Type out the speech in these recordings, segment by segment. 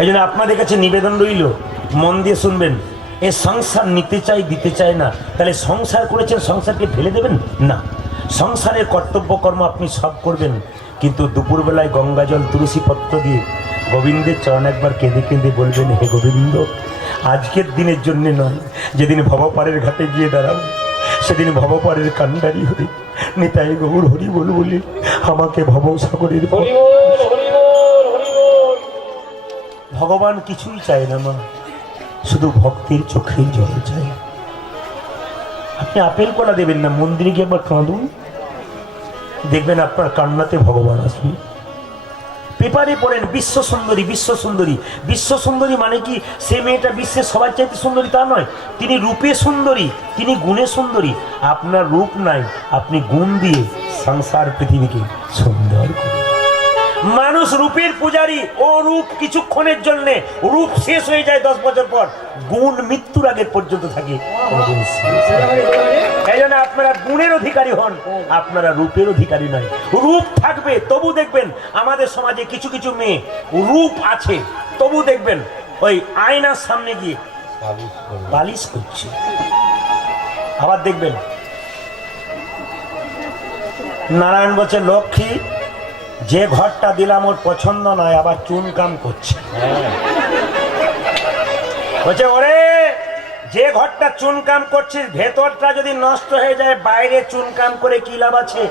এই জন্য আপনাদের কাছে নিবেদন রইল, মন দিয়ে শুনবেন। এ সংসার নিতে চাই, দিতে চায় না, তাহলে সংসার করেছেন, সংসারকে ফেলে দেবেন না। সংসারের কর্তব্য কর্ম আপনি সব করবেন, কিন্তু দুপুরবেলায় গঙ্গা জল তুলসী পত্র দিয়ে গোবিন্দের চরণ একবার কেঁদে কেঁদে বলবেন, হে গোবিন্দ, আজকের দিনের জন্যে নয়, যেদিন ভবপারের ঘাটে গিয়ে দাঁড়াবো সেদিন ভবপারের কান্ডারি হয়ে নিতাই গৌর হরি বল বলে আমাকে ভবসাগরের ভগবান কিছুই চায় না মা, শুধু ভক্তির চোখেই জল চায়। আপনি আপেল কলা দেবেন না, মন্দিরে গিয়ে একবার কাঁদুন, দেখবেন আপনার কান্নাতে ভগবান আসবে। পেপারে পড়েন বিশ্ব সুন্দরী, বিশ্ব সুন্দরী। বিশ্ব সুন্দরী মানে কি সে মেয়েটা বিশ্বের সবার চাইতে সুন্দরী তা নয়, তিনি রূপে সুন্দরী, তিনি গুণে সুন্দরী। আপনার রূপ নাই, আপনি গুণ দিয়ে সংসার পৃথিবীকে সুন্দর করুন। মানুষ রূপের পূজারী, ও রূপ কিছুক্ষণের জন্য, রূপ শেষ হয়ে যায় 10 বছর পর, গুণ মৃত্যুর আগে পর্যন্ত থাকে। এই জন্য আপনারা গুণের অধিকারী হন, আপনারা রূপের অধিকারী নয়। রূপ থাকবে তবু দেখবেন আমাদের সমাজে কিছু কিছু মেয়ে রূপ আছে, তবু দেখবেন ওই আয়নার সামনে গিয়ে বালিশ করছে। আবার দেখবেন নারায়ণ বলছে, লক্ষ্মী যে ঘরটা দিলাম ওর পছন্দ নয়, আবার চুন কাম করছে। বলছে, ওরে যে ঘরটা চুনকাম করছিস ভেতরটা যদি নষ্ট হয়ে যায়, বাইরে চুনকাম করে কি লাভ আছে?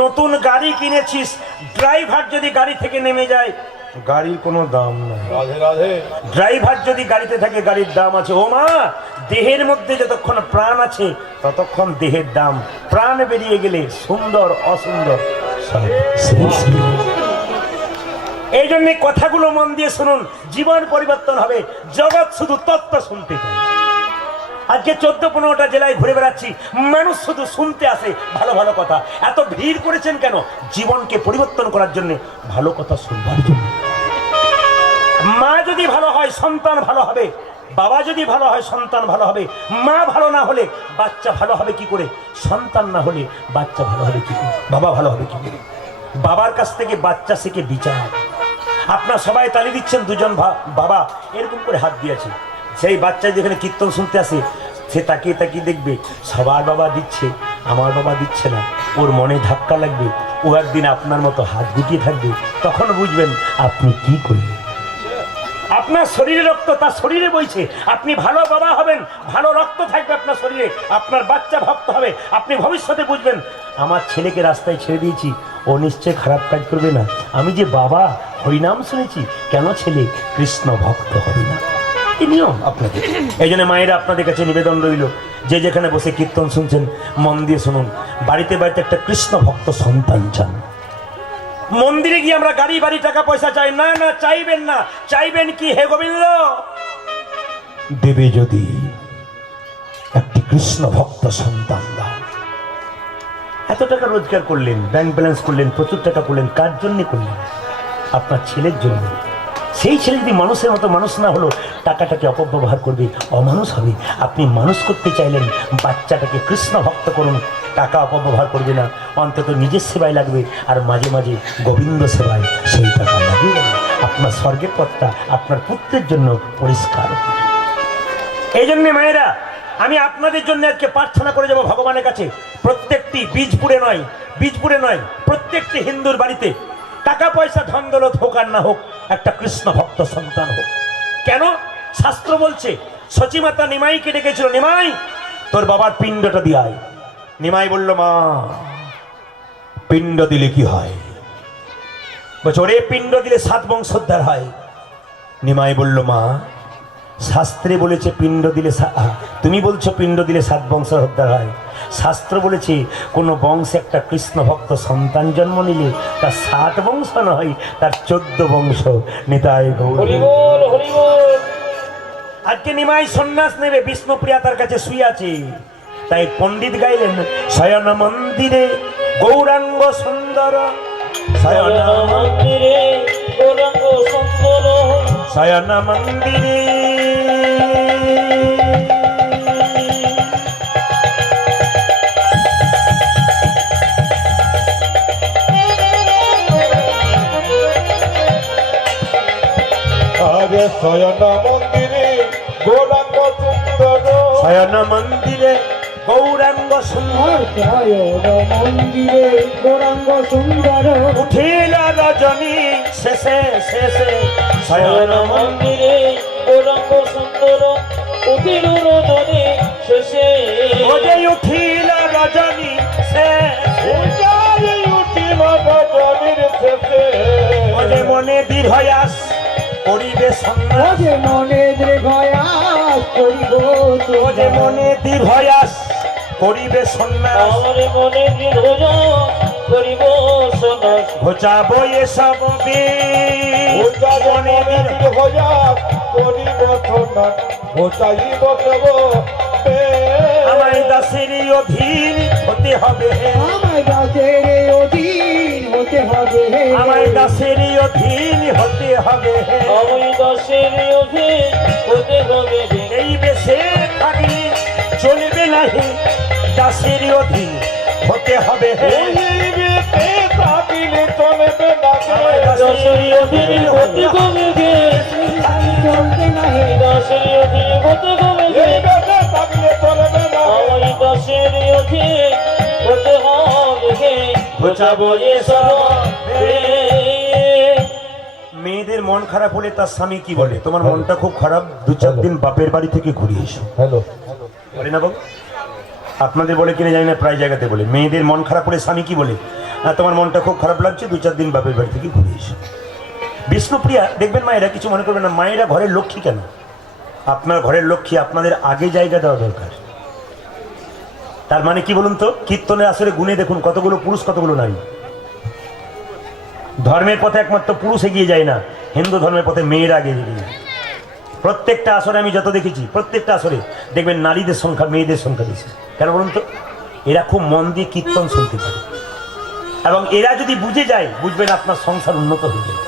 নতুন গাড়ি কিনেছিস, ড্রাইভার যদি গাড়ি থেকে নেমে যায়, গাড়ির কোনো দাম নাই। রাধে রাধে। ড্রাইভার যদি গাড়িতে থাকে, গাড়ির দাম আছে। ও মা, দেহের মধ্যে যতক্ষণ প্রাণ আছে ততক্ষণ দেহের দাম, প্রাণ বেরিয়ে গেলে সুন্দর অসুন্দর এই জন্য কথাগুলো মন দিয়ে শুনুন, জীবন পরিবর্তন হবে। জগৎ শুধু তত্ত্ব শুনতে চায়। আজকে 14-15টা জেলায় ঘুরে বেড়াচ্ছি, মানুষ শুধু শুনতে আসে ভালো ভালো কথা। এত ভিড় করেছেন কেন? জীবনকে পরিবর্তন করার জন্য, ভালো কথা শুনবার জন্য। মা যদি ভালো হয় সন্তান ভালো হবে, বাবা যদি ভালো হয় সন্তান ভালো হবে। মা ভালো না হলে বাচ্চা ভালো হবে কি করে? সন্তান না হলে বাচ্চা ভালো হবে কি করে? বাবা ভালো হবে কি করে? বাবার কাছ থেকে বাচ্চা শিখে বিচার। আপনার সবাই তালি দিচ্ছেন, দুজন বাবা এরকম করে হাত দিয়েছে। সেই বাচ্চা যেখানে কীর্তন শুনতে আসে, সে তাকিয়ে তাকিয়ে দেখবে সবার বাবা দিচ্ছে, আমার বাবা দিচ্ছে না। ওর মনে ধাক্কা লাগবে, ও একদিন আপনার মতো হাত গুটিয়ে থাকবে। তখন বুঝবেন আপনি কি করবেন। আপনার শরীরে রক্ত তার শরীরে বইছে, আপনি ভালো বাবা হবেন, ভালো রক্ত থাকবে আপনার শরীরে, আপনার বাচ্চা ভক্ত হবে। আপনি ভবিষ্যতে বুঝবেন, আমার ছেলেকে রাস্তায় ছেড়ে দিয়েছি, ও নিশ্চয় খারাপ কাজ করবে না। আমি যে বাবা হরিনাম শুনেছি, কেন ছেলে কৃষ্ণ ভক্ত হবে না? এই নিয়ম আপনাদের। এই জন্য মায়েরা আপনাদের কাছে নিবেদন রইল, যে যেখানে বসে কীর্তন শুনছেন মন দিয়ে শুনুন। বাড়িতে বাড়িতে একটা কৃষ্ণ ভক্ত সন্তান চান। মন্দিরে গিয়ে আমরা গাড়ি বাড়ি টাকা পয়সা চাই না, না চাইবেন না। চাইবেন কি? হে গোবিন্দ, দেবে যদি একটি কৃষ্ণ ভক্ত সন্তান দাও। এত টাকা রোজগার করলেন, ব্যাংক ব্যালেন্স করলেন, প্রচুর টাকা করলেন, কার জন্য করলেন? আপনার ছেলের জন্য। সেই ছেলে যদি মানুষের মতো মানুষ না হলো, টাকাটাকে অপব্যবহার করবে, অমানুষ হবে। আপনি মানুষ করতে চাইলেন, বাচ্চাটাকে কৃষ্ণ ভক্ত করুন, টাকা অপব্যবহার করবে না, অন্তত নিজের সেবায় লাগবে, আর মাঝে মাঝে গোবিন্দ সেবায় সেই টাকা লাগিয়ে দেবে। আপনার স্বর্গের পথটা আপনার পুত্রের জন্য পরিষ্কার। এই জন্যে মায়েরা, আমি আপনাদের জন্য আজকে প্রার্থনা করে যাব ভগবানের কাছে। প্রত্যেকটি বীজপুরে নয়, প্রত্যেকটি হিন্দুর বাড়িতে টাকা পয়সা ধন দৌলত হোক আর না হোক, একটা কৃষ্ণ ভক্ত সন্তান হোক। কেন? শাস্ত্র বলছে, সচিমাতা নিমাইকে ডেকেছিল, নিমাই তোর বাবার পিণ্ডটা দিয়ে আয়। নিমাই বলল, মা পিণ্ড দিলে কি হয়? বলছে, ওরে পিণ্ড দিলে 7 বংশোদ্ধার হয়। নিমাই বলল, মা শাস্ত্রে বলেছে পিণ্ড দিলে, তুমি বলছো পিণ্ড দিলে 7 বংশোদ্ধার হয়। শাস্ত্র বলেছে কোন বংশে একটা কৃষ্ণ ভক্ত সন্তান জন্ম নিলে তার 7 বংশ নয়, তার 14 বংশ। নিতাই গৌর। আজকে নিমাই সন্ন্যাস নেবে, বিষ্ণুপ্রিয়া তার কাছে শুয়ে আছে। তাই পণ্ডিত গাইলেন, শয়ন মন্দিরে গৌরাঙ্গ সুন্দর, শয়ন মন্দিরে গৌরাঙ্গ সুন্দর, শয়ন মন্দিরে আরে শয়ন মন্দিরে গৌরাঙ্গ সুন্দর শয়ন মন্দিরে গৌরাঙ্গ সুন্দর শয়ন মন্দিরে গৌরাঙ্গ সুন্দর উঠিল রজনী শেষে শেষে শয়ন মন্দিরে গৌরাঙ্গ সুন্দর উঠিল রজনী শেষে ওজে উঠিল রজনী শেষে উঠিল রজনীর শেষে ওজে মনে দীর্ঘয়াস করিবে সন্ন্যাস ওজে মনে দীর্ঘয়াস করিব ওজে মনে দীর্ঘয়াস করিবে সন্ন্যাস আমার মনে দৃঢ় করিব সন্ন্যাস ঘোচাবো এসব মনে আমায় দাসের অধীন হতে হবে আমায় দাসের অধীন হতে হবে আমায় দাসের অধীন হতে হবে আমি দাসের অধীন হতে হবে এই বেশে থাকলে চলবে নাহি দাসের অধীন হতে হবে দাসের অধীন হতে হবে চলতে নাহি দাসের অধীন হতে হবে আমি দাসের অধীন হতে হবে ঘোচাবো এসব মেয়েদের মন খারাপ হলে তার স্বামী কি বলে তোমার মনটা খুব খারাপ 2-4 দিন বাপের বাড়ি থেকে ঘুরে এসো হ্যালো বলে না বাবু আপনাদের বলে কিনে জানি না প্রায় জায়গাতে বলে মেয়েদের মন খারাপ হলে স্বামী কি বলে তোমার মনটা খুব খারাপ লাগছে 2-4 দিন বাপের বাড়ি থেকে ঘুরে এসো বিষ্ণুপ্রিয়া দেখবেন মায়েরা কিছু মনে করবেন না মায়েরা ঘরের লক্ষ্মী কেন আপনার ঘরের লক্ষ্মী আপনাদের আগে জায়গা দেওয়া দরকার তার মানে কি বলুন তো কীর্তনের আসরে গুণে দেখুন কতগুলো পুরুষ কতগুলো নারী ধর্মের পথে একমাত্র পুরুষ এগিয়ে যায় না হিন্দু ধর্মের পথে মেয়েরা এগিয়ে যায় প্রত্যেকটা আসরে আমি যত দেখেছি প্রত্যেকটা আসরে দেখবেন নারীদের সংখ্যা মেয়েদের সংখ্যা বেশি কেন বলুন তো এরা খুব মন দিয়ে কীর্তন শুনতে পারে এবং এরা যদি বুঝে যায় বুঝবেন আপনার সংসার উন্নত হয়ে যাবে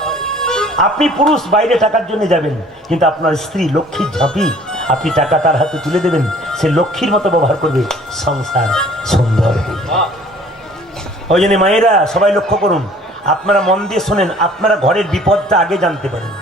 আপনি পুরুষ বাইরে টাকার জন্য যাবেন কিন্তু আপনার স্ত্রী লক্ষ্মীর ঝাঁপি আপনি টাকা তার হাতে তুলে দেবেন সে লক্ষ্মীর মতো ব্যবহার করবে সংসার সুন্দর হবে ওই জন্য মায়েরা সবাই লক্ষ্য করুন আপনারা মন দিয়ে শোনেন আপনারা ঘরের বিপদটা আগে জানতে পারেন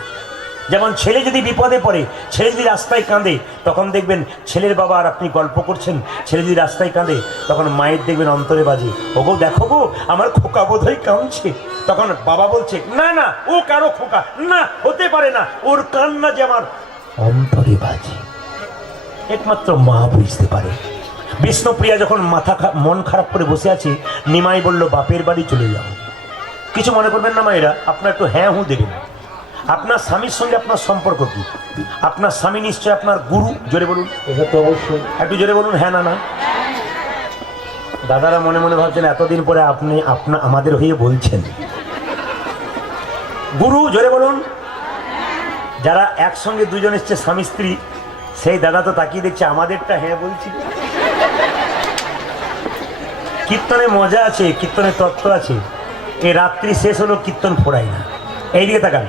যেমন ছেলে যদি বিপদে পড়ে ছেলে যদি রাস্তায় কাঁদে তখন দেখবেন ছেলের বাবা আর আপনি গল্প করছেন ছেলে যদি রাস্তায় কাঁদে তখন মায়ের দেখবেন অন্তরে বাজে ওগো দেখো গো আমার খোকা বোধহয় কাঁদছে তখন বাবা বলছে না না ও কারো খোকা না হতে পারে না ওর কান্না যে আমার অন্তরে বাজে একমাত্র মা বুঝতে পারে বিষ্ণুপ্রিয়া যখন মন খারাপ করে বসে আছে নিমাই বলল বাপের বাড়ি চলে যাও কিছু মনে করবেন না মায়েরা আপনার একটু হ্যাঁ হুঁ দেবেন আপনার স্বামীর সঙ্গে আপনার সম্পর্ক কি আপনার স্বামী নিশ্চয় আপনার গুরু জোরে বলুন এটা তো অবশ্যই একটু জোরে বলুন হ্যাঁ না না দাদারা মনে মনে ভাবছেন এতদিন পরে আপনি আমাদের হয়ে বলছেন গুরু জোরে বলুন যারা একসঙ্গে দুজন এসছে স্বামী স্ত্রী সেই দাদা তো তাকিয়ে দেখছে আমাদেরটা হ্যাঁ বলছি কীর্তনে মজা আছে কীর্তনের তত্ত্ব আছে এই রাত্রি শেষ হলো কীর্তন ফোড়াই না এইদিকে তাকান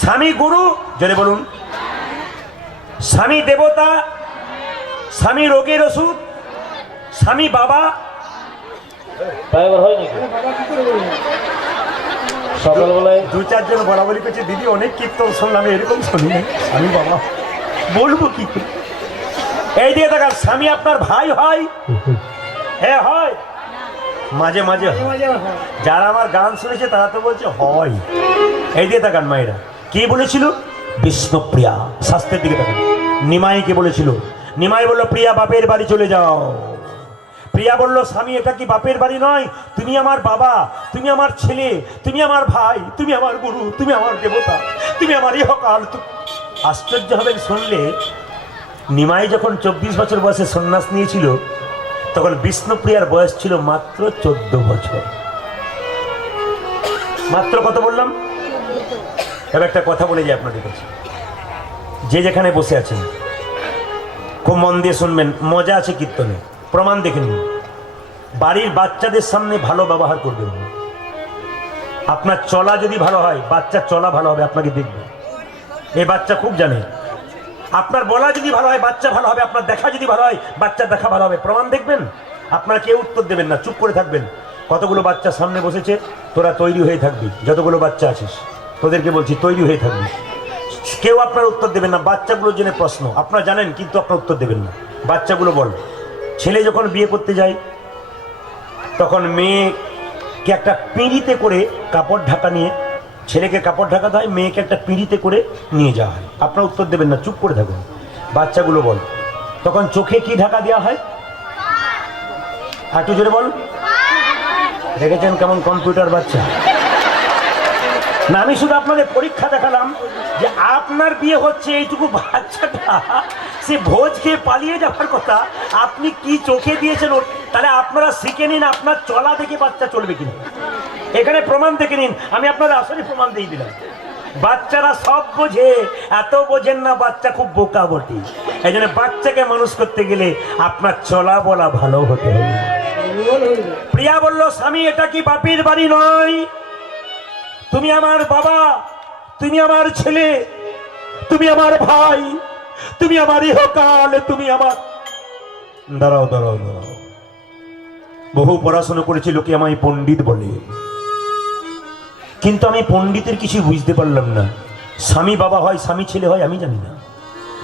স্বামী গুরু জোরে বলুন স্বামী দেবতা স্বামী রোগের ওষুধ স্বামী বাবা ড্রাইভার হয় নাকি সকালবেলায় 2-4 জন বলাবলি করছে দিদি অনেক কীর্তন শুনলাম এরকম শুনি না স্বামী বাবা বলবো কি করে এই দিকে তাকান স্বামী আপনার ভাই হয় হ্যাঁ হয় মাঝে মাঝে হয় যারা আমার গান শুনেছে তারা তো বলছে হয় এই দিয়ে তাকান মায়েরা কে বলেছিল বিষ্ণুপ্রিয়া শাস্ত্রের দিকে তাকান নিমাইকে বলেছিল নিমাই বলল প্রিয়া বাপের বাড়ি চলে যাও প্রিয়া বলল স্বামী এটা কি বাপের বাড়ি নয় তুমি আমার বাবা তুমি আমার ছেলে তুমি আমার ভাই তুমি আমার গুরু তুমি আমার দেবতা তুমি আমার ইহকাল আশ্চর্য হবেন শুনলে নিমাই যখন 24 বছর বয়সে সন্ন্যাস নিয়েছিল তখন বিষ্ণুপ্রিয়ার বয়স ছিল মাত্র 14 বছর মাত্র কত বললাম এবার একটা কথা বলে যাই আপনাদের কাছে যে যেখানে বসে আছেন খুব মন দিয়ে শুনবেন মজা আছে কীর্তনে প্রমাণ দেখে নিন বাড়ির বাচ্চাদের সামনে ভালো ব্যবহার করবেন আপনার চলা যদি ভালো হয় বাচ্চার চলা ভালো হবে আপনাকে দেখবে এই বাচ্চা খুব জানে আপনার বলা যদি ভালো হয় বাচ্চা ভালো হবে আপনার দেখা যদি ভালো হয় বাচ্চার দেখা ভালো হবে প্রমাণ দেখবেন আপনারা কেউ উত্তর দেবেন না চুপ করে থাকবেন কতগুলো বাচ্চা সামনে বসেছে তোরা তৈরি হয়ে থাকবি যতগুলো বাচ্চা আছিস তোদেরকে বলছি তৈরি হয়ে থাকবি কেউ আপনার উত্তর দেবেন না, বাচ্চাগুলোর জন্য প্রশ্ন। আপনারা জানেন কিন্তু আপনার উত্তর দেবেন না। বাচ্চাগুলো বল, ছেলে যখন বিয়ে করতে যায় তখন মেয়েকে একটা পিঁড়িতে করে কাপড় ঢাকা নিয়ে, ছেলেকে কাপড় ঢাকাতে হয়, মেয়েকে একটা পিঁড়িতে করে নিয়ে যাওয়া হয়। আপনার উত্তর দেবেন না, চুপ করে থাকুন। বাচ্চাগুলো বল, তখন চোখে কি ঢাকা দেওয়া হয়? একটু জোরে বল। দেখেছেন কেমন কম্পিউটার বাচ্চা? না, আমি শুধু আপনাদের পরীক্ষা দেখালাম যে আপনার বিয়ে হচ্ছে, এইটুকু বাচ্চাটা সে ভোজ খেয়ে পালিয়ে যাওয়ার কথা, আপনি কি চোখে দিয়েছেন তাহলে আপনারা শিখে নিন আপনার চলা দেখে বাচ্চা চলবে কিনা। এখানে প্রমাণ দেখে নিন, আমি আপনাদের আসলে প্রমাণ দিয়ে দিলাম। বাচ্চারা সব বোঝে, এত বোঝেন না, বাচ্চা খুব বোকা বটে। এই জন্য বাচ্চাকে মানুষ করতে গেলে আপনার চলা বলা ভালো হতে হবে। প্রিয়া বলল, স্বামী এটা কি বাপের বাড়ি নয়, তুমি আমার বাবা, তুমি আমার ছেলে, তুমি আমার ভাই, তুমি আমার ইহকাল, তুমি আমার। দাঁড়াও দাঁড়াও দাঁড়াও, বহু পড়াশোনা করেছি, লোকে আমায় পণ্ডিত বলে, কিন্তু আমি পণ্ডিতের কিছু বুঝতে পারলাম না। স্বামী বাবা হয়, স্বামী ছেলে হয়, আমি জানি না।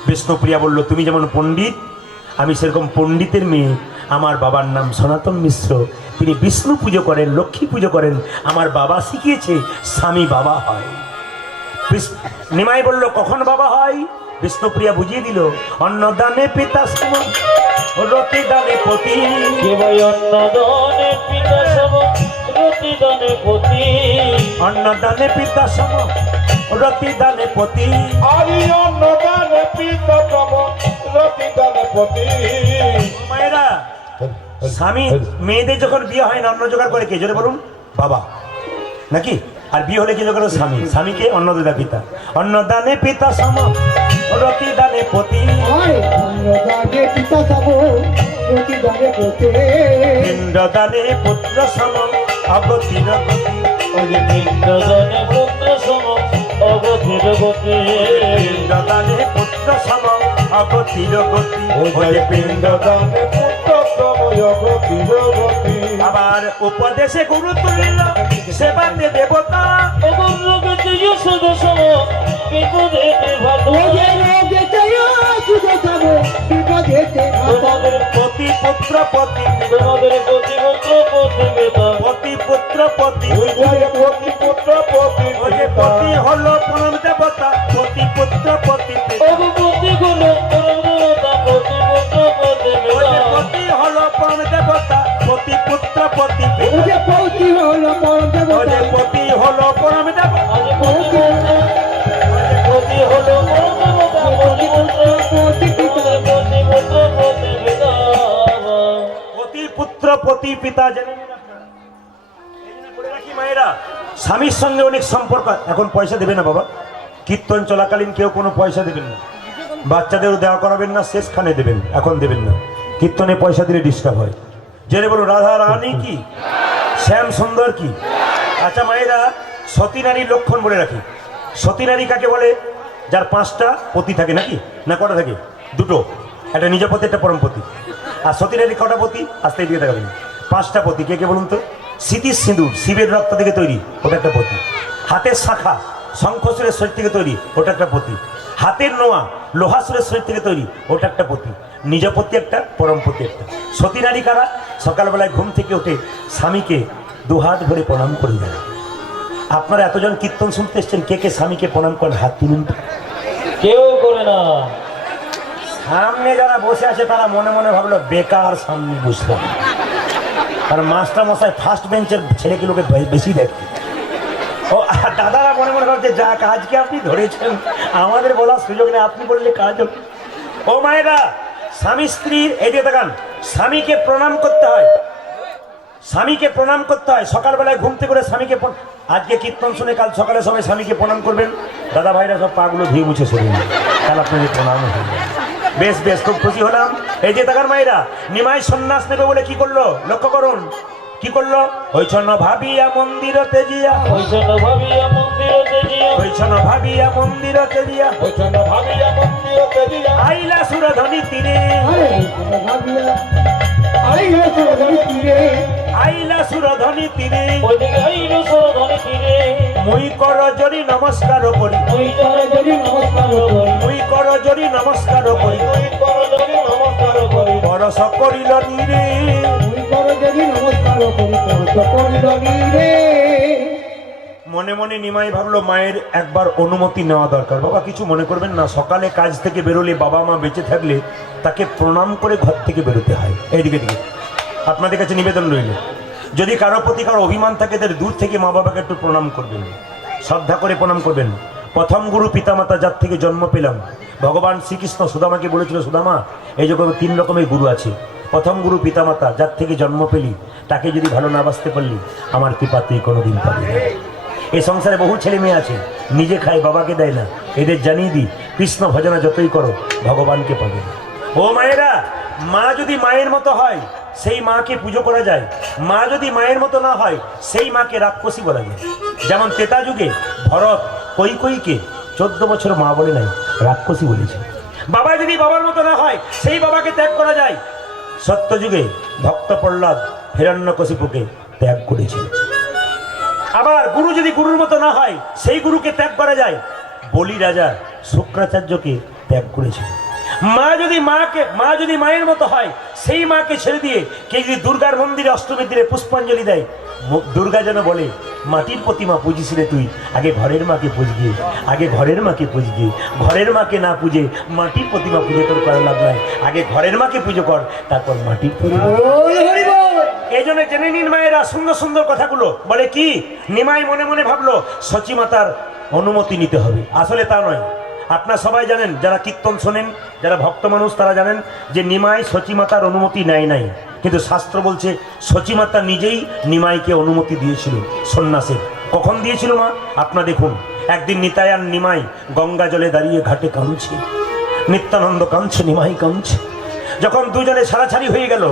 বিষ্ণুপ্রিয়া বলল, তুমি যেমন পণ্ডিত, আমি সেরকম পণ্ডিতের মেয়ে। আমার বাবার নাম সনাতন মিশ্র, তিনি বিষ্ণু পুজো করেন, লক্ষ্মী পুজো করেন। আমার বাবা শিখিয়েছে স্বামী বাবা হয়। নিমাই বলল, কখন বাবা হয়? বিষ্ণুপ্রিয়া বুঝিয়ে দিল, অন্নদানে পিতা সম, রতি দানে পতি। অন্নদানে পিতা সম, রতি দানে পতি। অন্নদানে পিতা সম, রতি দানে পতি। আরি অন্নদানে পিতা সম, রতি দানে পতি। মায়েরা, স্বামী মেয়েদের যখন বিয়ে হয় না, অন্ন জোগাড় করে কে? জোরে বলুন। বাবা নাকি? আর বিয়ে হলে কি জোগাড়? স্বামী। স্বামীকে অন্নদাতা পিতা। অন্নদানে পিতা সম, রতি দানে পতি। অন্নদানে পিতা সম, রতি দানে পতি। পিণ্ডদানে পুত্র সম, অগতির গতি। পিণ্ডদানে পুত্র সম, অগতির গতি। পিণ্ডদানে পুত্র সম, অগতির গতি। পিণ্ডদানে পুত্র সম, অগতির গতি। আবার উপদেশে গুরু তুলিল, সেবাতে দেবতা। অগরগতি যশোদ সম, বিপদে ভালো। ওরে রোগে চায়া সুদে সম, বিপদেতে ভালো। তোমাদের পতি পুত্র পতি, তোমাদের প্রতি পুত্র প্রতি পিতা। পতি পুত্র পতি। পতি পুত্র পতি ওই যে পতি হলো পরম দেবতা, পতি পুত্র পতি পিতা। অগপতি গুলো পরম দেবতা, প্রতি পুত্র প্রতি ওই যে পিতা। পতি হলো পরম দেবতা, পতি পুত্র পতি পিতা। ওরে পৌতি হলো পরম ওই যে দেবতা। পতি হলো পরম দেবতা, আজ প্রতি হলো পরম দেবতা, প্রতি পুত্র পতি পিতা। প্রতি পুত্র প্রতি পিতা। পতি পুত্র পতি পিতা। জেনে নিন আপনারা। এই জন্য বলে রাখি মায়েরা, স্বামীর সঙ্গে অনেক সম্পর্ক। এখন পয়সা দেবে না বাবা, কীর্তন চলাকালীন কেউ কোনো পয়সা দেবেন না, বাচ্চাদেরও দেওয়া করাবেন না, শেষখানে দেবেন, এখন দেবেন না। কীর্তনে পয়সা দিলে ডিস্টার্ব হয়। জেনে বলো, রাধা রানী কি, শ্যাম সুন্দর কি। আচ্ছা মায়েরা, সতী নারীর লক্ষণ বলে রাখি। সতী নারী কাকে বলে? যার 5টা পতি থাকে, নাকি না কটা থাকে? 2টো, একটা নিজ পতি, একটা পরম পতি। আর সতী নারী কটা পতি? আস্তে দিকে দেখাবেন। 5টা পতি। কে কে বলুন তো? স্মৃতির সিঁদুর, শিবের রক্ত থেকে তৈরি, ওটা একটা পতি। হাতের শাখা, শঙ্খসুরের শরীর থেকে তৈরি, ওটা একটা পতি। হাতের নোয়া, লোহাসুরের শরীর থেকে তৈরি, ওটা একটা পতি। নিজ পতি একটা, পরম পতি একটা। সতী নারী কারা? সকালবেলায় ঘুম থেকে উঠে স্বামীকে 2 হাত ভরে প্রণাম করে দেয়। আপনারা এতজন কীর্তন শুনতে এসছেন, কে কে স্বামীকে প্রণাম করেন? হাত তুলুন তো। কেউ করে না। সামনে যারা বসে আছে তারা মনে মনে ভাবলো বেকার সামনে বসলো, কারণ মাস্টার মশাই ফার্স্ট বেঞ্চের ছেলেগুলোকে বেশি দেখতে। ও দাদারা মনে মনে ভাবছে, যা কাজকে আপনি ধরেছেন আমাদের বলার সুযোগ নেই, আপনি বললে কাজ হবে। ও মায়েরা, স্বামী স্ত্রীর এদিকে তাকান, স্বামীকে প্রণাম করতে হয়, স্বামীকে প্রণাম করতে হয়। সকালবেলায় ঘুম থেকে করে স্বামীকে, আজকে কীর্তন শুনে কাল সকালে সবাই স্বামীকে প্রণাম করবেন। দাদা ভাইরা সব পাগুলো ধুয়ে মুছে সরিয়ে নেন, কাল আপনাদের প্রণাম হবে। বেশ বেশ, খুব খুশি হলাম। এই যে তাকান মায়েরা, নিমাই সন্ন্যাস নেবে বলে কি করলো লক্ষ্য করুন। কি করলো? হইছন ভাবিয়া মন্দির তেজিয়া, হইছন ভাবিয়া মন্দির তেজিয়া, হইছন ভাবিয়া মন্দির তেজিয়া, হইছন ভাবিয়া মন্দির তেজিয়া। আইলা সুরধনি তীরে, আরে ভাবিয়া আইলা সুরধনি তীরে, আইলা সুরধনি তীরে। ওইদিকে আইলো সুরধনি তীরে। মুই কর জরি নমস্কার করি, ওই করজরি নমস্কার করি, মুই কর জরি নমস্কার করি, তুই করজনি নমস্কার করি, পরশ করিল নীরে। তুই করো যদি নমস্কার করি তোর করিল রে। মনে মনে নিমাই ভাবলো মায়ের একবার অনুমতি নেওয়া দরকার। বাবা কিছু মনে করবেন না, সকালে কাজ থেকে বেরোলে বাবা মা বেঁচে থাকলে তাকে প্রণাম করে ঘর থেকে বেরোতে হয়। এইদিকে দিকে আপনাদের কাছে নিবেদন রইল, যদি কারো প্রতি কারো অভিমান থাকে তাদের দূর থেকে মা বাবাকে একটু প্রণাম করবেন, শ্রদ্ধা করে প্রণাম করবেন। প্রথম গুরু পিতামাতা যার থেকে জন্ম পেলাম, ভগবান শ্রীকৃষ্ণ সুদামাকে বলেছিল, সুদামা এই যে 3 রকমের গুরু আছে, প্রথম গুরু পিতামাতা যার থেকে জন্ম পেলি তাকে যদি ভালো না বাসতে পারলি আমার কৃপা তুই কোনোদিন পাবি না। এই সংসারে বহু ছেলে মেয়ে আছে নিজে খায় বাবাকে দেয় না, এদের জানিয়ে দিই কৃষ্ণ ভজনা যতই করো ভগবানকে পাবে না। ও মায়েরা, মা যদি মায়ের মতো হয় সেই মাকে পুজো করা যায়, মা যদি মায়ের মতো না হয় সেই মাকে রাক্ষসী বলা যায়। যেমন ত্রেতা যুগে ভরত কৈকেয়ীকে 14 বছর মা বলে নাই, রাক্ষসী বলেছে। বাবা যদি বাবার মতো না হয় সেই বাবাকে ত্যাগ করা যায়। সত্যযুগে ভক্ত প্রহ্লাদ হিরণ্যকশিপুকে ত্যাগ করেছে। আবার গুরু যদি গুরুর মতো না হয় সেই গুরুকে ত্যাগ করা যায়। বলি রাজা শুক্রাচার্যকে ত্যাগ করেছিল। মা যদি মায়ের মতো হয় সেই মাকে ছেড়ে দিয়ে কে যদি দুর্গার মন্দিরে অষ্টমীর দিনে পুষ্পাঞ্জলি দেয়, দুর্গা যেন বলে মাটির প্রতিমা পুজিসিলে তুই, আগে ঘরের মাকে পুজগে, আগে ঘরের মাকে পুজগে, ঘরের মাকে না পুজে মাটির প্রতিমা পুজো তোর করার লাভ নাই, আগে ঘরের মাকে পুজো কর তারপর মাটির প্রতিমা। বল হরি বল। এই জন্য জেনে নিন মায়েরা সুন্দর সুন্দর কথাগুলো বলে কি, নিমাই মনে মনে ভাবলো সচী মাতার অনুমতি নিতে হবে। আসলে তা নয়। আপনারা সবাই জানেন, যারা কীর্তন শোনেন, যারা ভক্ত মানুষ তারা জানেন যে নিমাই সচী মাতার অনুমতি নেয় নাই, কিন্তু শাস্ত্র বলছে সচী মাতা নিজেই নিমাইকে অনুমতি দিয়েছিল সন্ন্যাসের। কখন দিয়েছিল মা? আপনারা দেখুন, একদিন নিতাই আর নিমাই গঙ্গা জলে দাঁড়িয়ে ঘাটে কাঁদছে, নিত্যানন্দ কাঁদছে, নিমাই কাঁদছে। যখন দুজনে ছাড়াছাড়ি হয়ে গেল,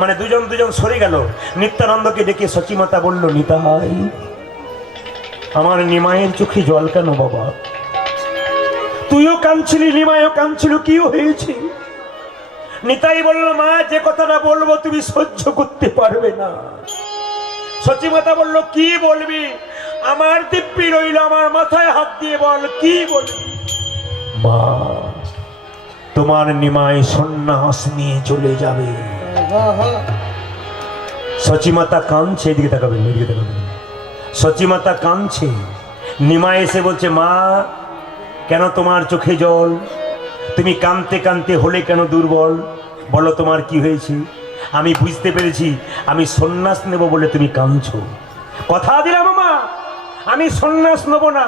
মানে দুজন সরে গেল, নিত্যানন্দকে ডেকে সচী মাতা বলল, নিতাই আমার নিমাইয়ের চোখে জল কেন বাবা? তুইও কাঁদছিলি, নিমাইও কাঁদছিল, কি হয়েছে? নিতাই বলল, মা যে কথাটা বলবো তুমি সহ্য করতে পারবে না। সচী মাতা বলল, কি বলবি? আমার দিব্যি রইল, আমার মাথায় হাত দিয়ে বল, কি বলবি? মা তোমার নিমাই সন্ন্যাস নিয়ে চলে যাবে। সচী মাতা কাঁদছে, এদিকে তাকাবেন, এদিকে তাকাবেন। সচী মাতা কাঁদছে, নিমাই এসে বলছে, মা কেন তোমার চোখে জল? তুমি কাঁদতে কাঁদতে হলে কেন দুর্বল? বলো তোমার কি হয়েছে? আমি বুঝতে পেরেছি আমি সন্ন্যাস নেব বলে তুমি কাঁদছো। কথা দিলাম মা আমি সন্ন্যাস নেব না।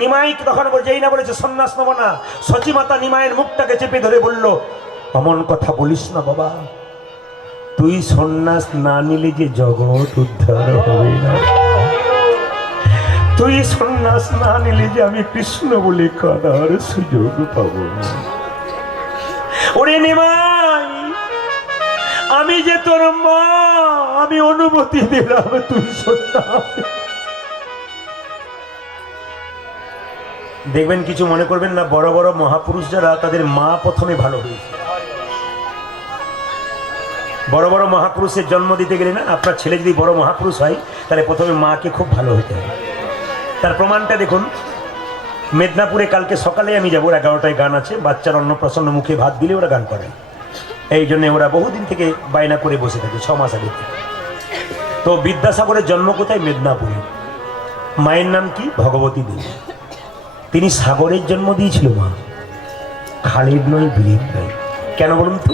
নিমাই তখন যেই না বলেছে সন্ন্যাস নেব না, সচী মাতা নিমাইয়ের মুখটাকে চেপে ধরে বলল, অমন কথা বলিস না বাবা, তুই সন্ন্যাস না নিলে যে জগৎ উদ্ধার হবে না। তুই সন্ন্যাস না নিলে যে আমি কৃষ্ণ বলে কাঁদার সুযোগ পাব না। ওরে নিমাই, আমি যে তোর মা, আমি অনুমতি দিলাম তুই সন্ন্যাস। দেখবেন কিছু মনে করবেন না, বড় বড় মহাপুরুষ যারা তাদের মা প্রথমে ভালো হয়েছে। বড় বড় মহাপুরুষের জন্ম দিতে গেলে না, আপনার ছেলে যদি বড় মহাপুরুষ হয় তাহলে প্রথমে মাকে খুব ভালো হতে হয়। তার প্রমাণটা দেখুন, মেদিনীপুরে কালকে সকালে আমি যাবো, 11টায় গান আছে, বাচ্চার অন্নপ্রাশন মুখে ভাত দিলে ওরা গান করে। এই জন্য ওরা বহুদিন থেকে বায়না করে বসে থাকে, 6 মাস আগে থেকে। তো বিদ্যাসাগরের জন্ম কোথায়? মেদিনীপুরে। মায়ের নাম কি? ভগবতী দেবী। তিনি সাগরের জন্ম দিয়েছিল মা, খালের নয়, বিলের নয়। কেন বলুন তো?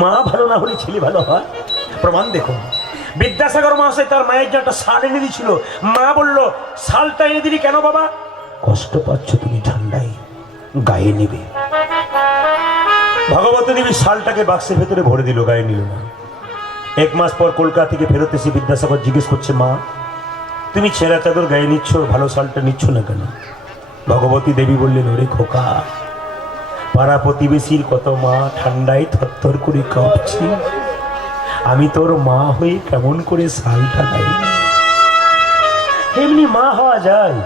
মা ভালো না হলে ছেলে ভালো হয়। প্রমাণ দেখুন, বিদ্যাসাগর মহাশয় তার মায়ের জন্য একটা শাল এনে দিয়েছিল। মা বলল, শালটা এনে দিলি কেন বাবা? কষ্ট পাচ্ছ তুমি, ঠান্ডায় গায়ে নেবে। ভগবতী দেবী শালটাকে বাক্সের ভেতরে ভরে দিল, গায়ে নিল না। 1 মাস পর কলকাতা থেকে ফেরত এসে বিদ্যাসাগর জিজ্ঞেস করছে, মা তুমি ছেঁড়া চাদর গায়ে নিচ্ছ, ভালো শালটা নিচ্ছ না কেন? ভগবতী দেবী বললেন, ওরে খোকা, পাড়া প্রতিবেশীর কত মা ঠান্ডায় থরথর করে কাঁপছে, আমি তোর মা হয়ে কেমন করে শালটা গায়ে? এমনি মা হওয়া যায়?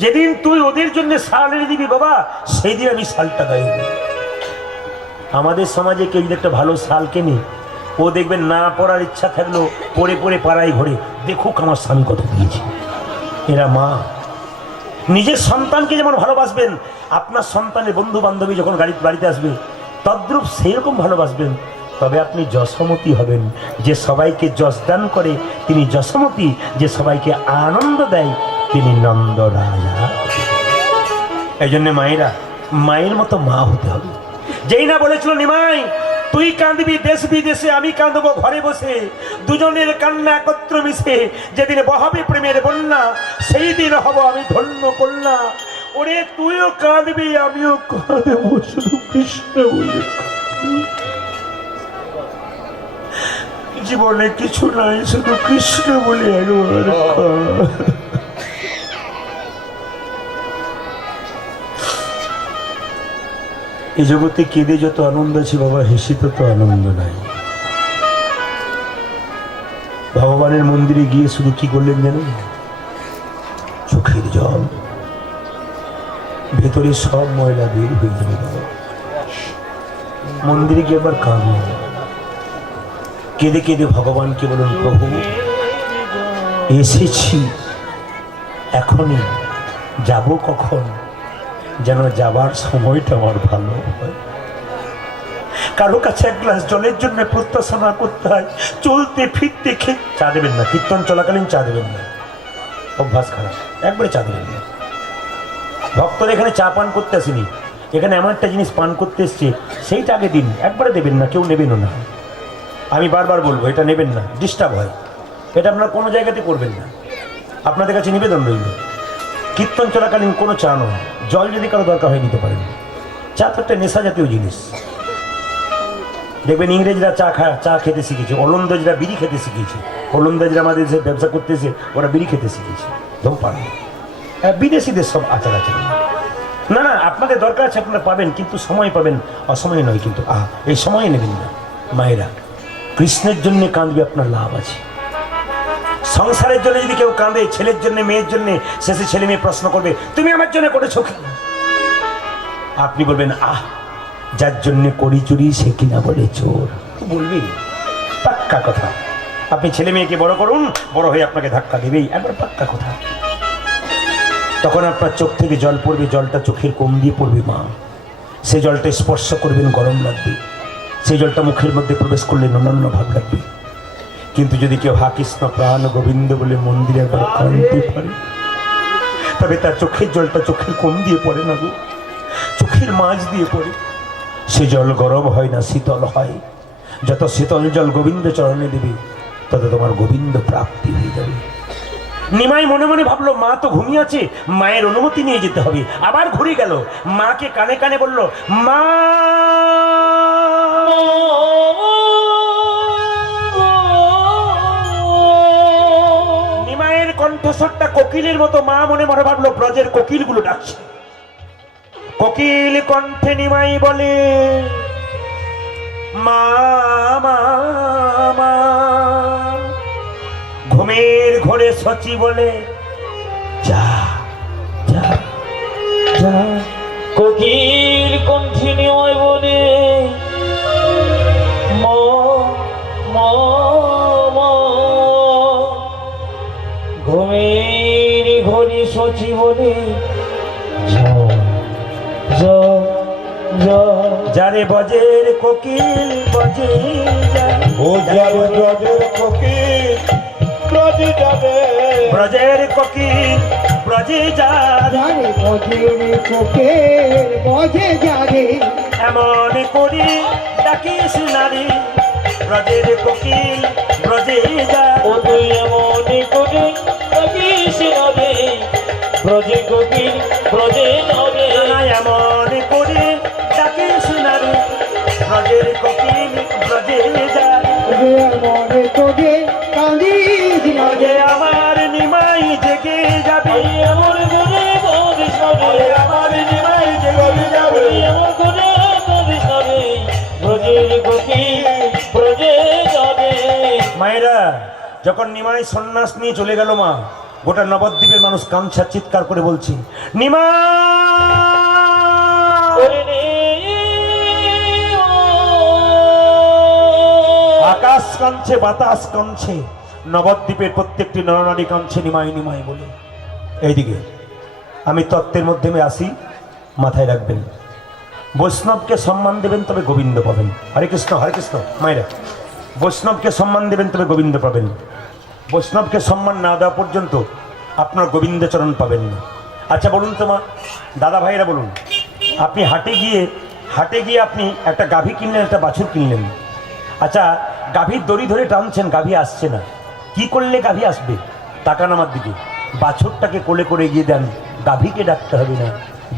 যেদিন তুই ওদের জন্য শাল এনে দিবি বাবা, সেই দিন আমি শালটা গায়ে দেব। আমাদের সমাজে কেউ যদি একটা ভালো শাল কেনে, ও দেখবেন না পড়ার ইচ্ছা থাকলেও পরে পরে পাড়ায় ঘরে, দেখুক আমার স্বামী কত দিয়েছে। এরা মা নিজের সন্তানকে যেমন ভালোবাসবেন, আপনার সন্তানের বন্ধু বান্ধবী যখন বাড়িতে আসবে তদ্রূপ সেইরকম ভালোবাসবেন। তবে আপনি যশোমতী হবেন। যে সবাইকে যশ দান করে তিনি যশোমতী, যে সবাইকে আনন্দ দেয় তিনি নন্দ রাজা। এই জন্য মায়েরা মায়ের মতো মা হতে হবে। যেই না বলেছিল নিমাই তুই কাঁদবি দেশ বিদেশে, আমি কাঁদবো ঘরে বসে, দুজনের কান্না একত্র মিশে যেদিন বহাবে প্রেমের বন্যা, সেই দিন হব আমি ধন্য কন্যা। ওরে তুইও কাঁদবি আমিও কাঁদবো, শুধু কৃষ্ণ বলে। জীবনে কিছু নাই, শুধু কৃষ্ণ বলে একবার এই জগতে কেঁদে যত আনন্দ আছে বাবা, হেসে তত আনন্দ নাই। ভগবানের মন্দিরে গিয়ে শুধু কি করলেন জানেন? চোখের জল, ভেতরে সব ময়লা বের হয়ে যাবে বাবা। মন্দিরে গিয়ে আবার কাঁদলেন, কেঁদে কেঁদে ভগবানকে বলুন প্রভু এসেছি, এখনই যাব কখন, যেন যাবার সময়টা আমার ভালো হয়। কারো কাছে এক গ্লাস জলের জন্য প্রত্যাশা করতে হয়, চলতে ফিরতে চা দেবেন না, কীর্তন চলাকালীন চা দেবেন না, অভ্যাস খারাপ, একবারে চা দেবেন না। ভক্তরা এখানে চা পান করতে আসেনি, এখানে এমন একটা জিনিস পান করতে এসছে, সেইটা আগে দিন, একবারে দেবেন না, কেউ নেবেনও না। আমি বারবার বলবো এটা নেবেন না, ডিস্টার্ব হয়। এটা আপনারা কোনো জায়গাতে করবেন না। আপনাদের কাছে নিবেদন রইল, কীর্তন চলাকালীন কোনো চা নয়, জল যদি কারো দরকার হয় নিতে পারেন। চা তো একটা নেশা জাতীয় জিনিস। দেখবেন ইংরেজরা চা খেতে শিখেছে, ওলন্দাজরা বিড়ি খেতে শিখেছে। ওলন্দাজরা আমাদের দেশে ব্যবসা করতেছে, ওরা বিড়ি খেতে শিখেছে, ধূমপান। বিদেশিদের সব আচার আচরণ। না না, আপনাদের দরকার আছে, আপনারা পাবেন, কিন্তু সময় পাবেন, অসময়ে নয়। কিন্তু এই সময়ে নেবেন না। মায়েরা কৃষ্ণের জন্য কাঁদবে, আপনার লাভ আছে। সংসারের জন্য যদি কেউ কাঁদে, ছেলের জন্য মেয়ের জন্য, শেষে ছেলে মেয়ে প্রশ্ন করবে তুমি আমার জন্য করেছো কি? আপনি বলবেন যার জন্য করি চুরি সে কিনা বলে চোর। বলবি পাক্কা কথা। আপনি ছেলে মেয়েকে বড় করুন, বড় হয়ে আপনাকে ধাক্কা দেবেই, একবার পাক্কা কথা। তখন আপনার চোখ থেকে জল পড়বে, জলটা চোখের কোণ দিয়ে পড়বে মা। সেই জলটা স্পর্শ করবেন, গরম লাগবে। সেই জলটা মুখের মধ্যে প্রবেশ করলে অনন্য ভাব লাগবে। কিন্তু যদি কেউ হা কৃষ্ণ প্রাণ গোবিন্দ বলে মন্দিরে একবার কাঁদতে পারে, তবে তার চোখের জলটা চোখের কোণ দিয়ে পড়ে না গো, চোখের মাঝ দিয়ে পড়ে। সে জল গরম হয় না, শীতল হয়। যত শীতল জল গোবিন্দ চরণে দেবে, তত তোমার গোবিন্দ প্রাপ্তি হয়ে যাবে। নিমাই মনে মনে ভাবলো মা তো ঘুমিয়ে আছে, মায়ের অনুমতি নিয়ে যেতে হবে। আবার ঘুরে গেল, মাকে কানে কানে বলল মা। নিমাইয়ের কণ্ঠস্বরটা কোকিলের মতো। মা মনে মনে ভাবলো ব্রজের কোকিলগুলো ডাকছে। কোকিল কণ্ঠে নিমাই বলে মা মা মা। ঘুমের ঘোরে সচি বলে যা যা যা। কোকিল কণ্ঠে নিমাই বলে মা মা মা। ঘুমের ঘোরে সচি বলে যা যা যা। যারে বজের কোকিল বজে যা। ও যাবে ব্রজের কোকিল ব্রজে যাবে, ব্রজের কোকিল ব্রজে যা। যারে বজের কোকিল বজে যারে, এমন করি ডাকিস নারী ব্রজের কোকিল ব্রজে যা। ও তুই এমন করে ডাকিস নবে, ব্রজে কোকিল ব্রজে নবে। এমন করি ডাকিস নারী ব্রজের কোকিল ব্রজে যা। মনে তোকে কাঁদিস না যে আমার নিমাই জেগে যাবে, এমন করে বলিস নবে, আমার নিমাই জেগে যাবে। এমন করে বলিস নবে, ব্রজের কোকিল ব্রজে যাবে। মায়েরা যখন নিমাই সন্ন্যাস নিয়ে চলে গেল মা, গোটা নবদ্বীপের মানুষ কাঁদছে, চিৎকার করে বলছে নিমা। আকাশ কাঁদছে, বাতাস কাঁদছে, নবদ্বীপের প্রত্যেকটি নরনারী কাঁদছে নিমাই নিমাই বলে। এইদিকে আমি তত্ত্বের মাধ্যমে আসি, মাথায় রাখবেন। বৈষ্ণবকে সম্মান দেবেন তবে গোবিন্দ পাবেন। হরে কৃষ্ণ মায়েরা, বৈষ্ণবকে সম্মান দেবেন তবে গোবিন্দ পাবেন। বৈষ্ণবকে সম্মান না দেওয়া পর্যন্ত আপনার গোবিন্দচরণ পাবেন না। আচ্ছা বলুন তো মা, দাদা ভাইরা বলুন, আপনি হাটে গিয়ে আপনি একটা গাভী কিনলেন, একটা বাছুর কিনলেন। আচ্ছা, গাভীর দড়ি ধরে টানছেন, গাভী আসছে না, কি করলে গাভী আসবে? তাকান আমার দিকে। বাছুরটাকে কোলে করে গিয়ে দেন, গাভীকে ডাকতে হবে না,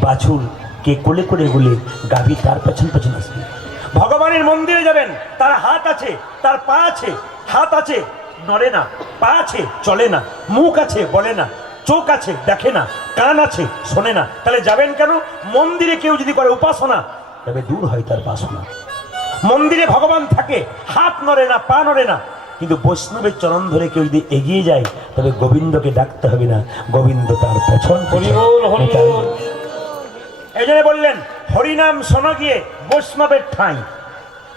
বাছুরকে কোলে করে বলে গাভী তার পেছন পেছন আসবে। ভগবানের মন্দিরে যাবেন, তার হাত আছে, তার পা আছে, হাত আছে নড়ে না, পা আছে চলে না, মুখ আছে বলে না, চোখ আছে দেখে না, কান আছে শোনে না, তাহলে যাবেন কেন? মন্দিরে কেউ যদি করে উপাসনা, তবে দূর হয় তার বাসনা। মন্দিরে ভগবান থাকে, হাত নড়ে না, পা নড়ে না, কিন্তু বৈষ্ণবের চরণ ধরে কেউ যদি এগিয়ে যায়, তবে গোবিন্দকে ডাকতে হবে না, গোবিন্দ তার পেছন। এই জন্য বললেন হরিনাম শোনো গিয়ে বৈষ্ণবের ঠাঁই।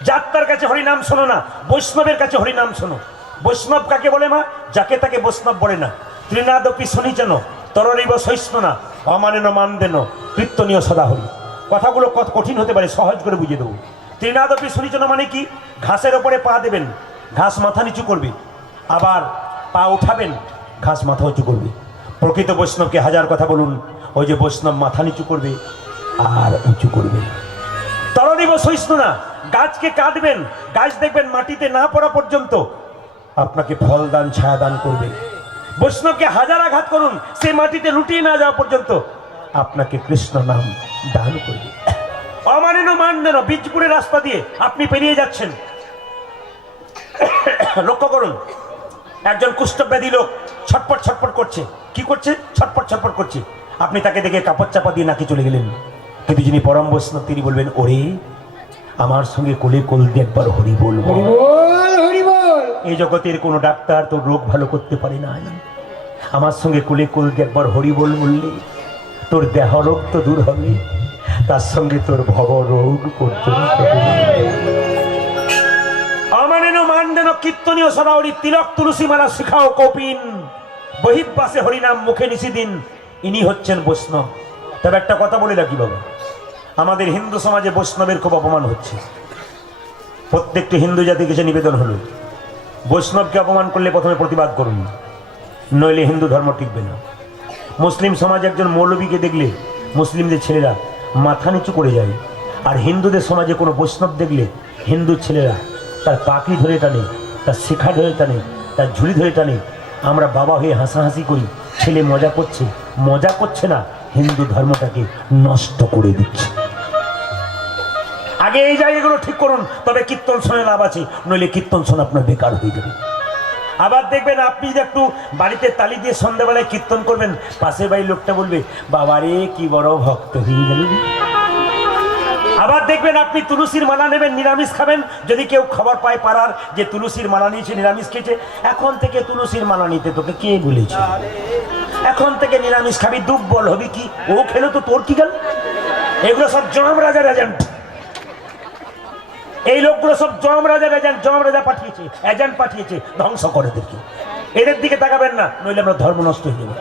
যাত্রার কাছে হরিনাম শোনো না, বৈষ্ণবের কাছে হরিনাম শোনো। বৈষ্ণব কাকে বলে মা? যাকে তাকে বৈষ্ণব বলে না। ত্রিনাদপি শুনিছেন তররিব সহিষ্ণু না অমানেন মানদেন কীর্তনীয় সদা হরি। কথাগুলো কত কঠিন হতে পারে, সহজ করে বুঝিয়ে দেবো। ত্রিনাদপি শুনিছেন মানে কি? ঘাসের ওপরে পা দেবেন, ঘাস মাথা নিচু করবে, আবার পা উঠাবেন, ঘাস মাথা উঁচু করবে। প্রকৃত বৈষ্ণবকে হাজার কথা বলুন, ওই যে বৈষ্ণব মাথা নিচু করবে আর উঁচু করবে। তররিব সহিষ্ণু না, গাছকে কাটবেন, গাছ দেখবেন মাটিতে না পড়া পর্যন্ত আপনাকে ফল দান ছায়া দান করবে। বৈষ্ণবকে হাজার আঘাত করুন, সে মাটিতে লুটিয়ে না যাওয়া পর্যন্ত আপনাকে কৃষ্ণ নাম দান করবে। অমানেন মানদেন, বীজপুরের রাস্তা দিয়ে আপনি পেরিয়ে যাচ্ছেন, লক্ষ্য করুন একজন কুষ্ঠব্যাধি লোক ছটপট ছটপট করছে। কি করছে? ছটপট ছটপট করছে। আপনি তাকে দেখে কাপড় চাপা দিয়ে নাকি চলে গেলেন, কিন্তু যিনি পরম বৈষ্ণব তিনি বলবেন, ওরে আমার সঙ্গে কোলে কোল দিয়ে একবার হরি বল। এই জগতের কোনো ডাক্তার তোর রোগ ভালো করতে পারে নাই, আমার সঙ্গে কোলে কোল দিয়ে একবার হরি বল বললে তোর দেহ রোগ তো দূর হবে, তার সঙ্গে তোর ভব রোগ পর্যন্ত। অমানেন মানদেন কীর্তনীয় সদাহরি তিলক তুলসী মালা শিখাও কপিন বহির্বাসে হরিনাম মুখে নিষিদিন। ইনি হচ্ছেন বৈষ্ণব। তবে একটা কথা বলে রাখি বাবা, আমাদের হিন্দু সমাজে বৈষ্ণবের খুব অপমান হচ্ছে। প্রত্যেকটি হিন্দু জাতির কাছে নিবেদন হলো, বৈষ্ণবকে অপমান করলে প্রথমে প্রতিবাদ করুন, নইলে হিন্দু ধর্ম টিকবে না। মুসলিম সমাজে একজন মৌলবীকে দেখলে মুসলিমদের ছেলেরা মাথা নিচু করে যায়, আর হিন্দুদের সমাজে কোনো বৈষ্ণব দেখলে হিন্দু ছেলেরা তার পাখি ধরে টানে, তার শিখা ধরে টানে, তার ঝুলি ধরে টানে। আমরা বাবা হয়ে হাসাহাসি করি, ছেলে মজা করছে না, হিন্দু ধর্মটাকে নষ্ট করে দিচ্ছে। আগে এই জায়গাগুলো ঠিক করুন, তবে কীর্তন শুনে লাভ আছে, নইলে কীর্তন শোনা আপনার বেকার হয়ে যাবে। আবার দেখবেন আপনি যে একটু বাড়িতে তালি দিয়ে সন্ধ্যাবেলায় কীর্তন করবেন, পাশের বাড়ির লোকটা বলবে, বাবারে কি বড় ভক্ত হয়ে গেল। আবার দেখবেন আপনি তুলসীর মালা নেবেন, নিরামিষ খাবেন, যদি কেউ খবর পায় পাড়ার যে তুলসীর মালা নিয়েছে, নিরামিষ খেয়েছে, এখন থেকে তুলসীর মালা নিতে তোকে কে বলেছে? এখন থেকে নিরামিষ খাবি, দুর্বল হবি কি? ও খেলো তো তোর কি গেল? এগুলো সব জম রাজার এজেন্ট। এই লোকগুলো সব জম রাজার এজেন্ট, জম রাজা পাঠিয়েছে, এজেন্ট পাঠিয়েছে ধ্বংস করে দেখি। এদের দিকে তাকাবেন না, নইলে আমরা ধর্ম নষ্ট হয়ে যাবে।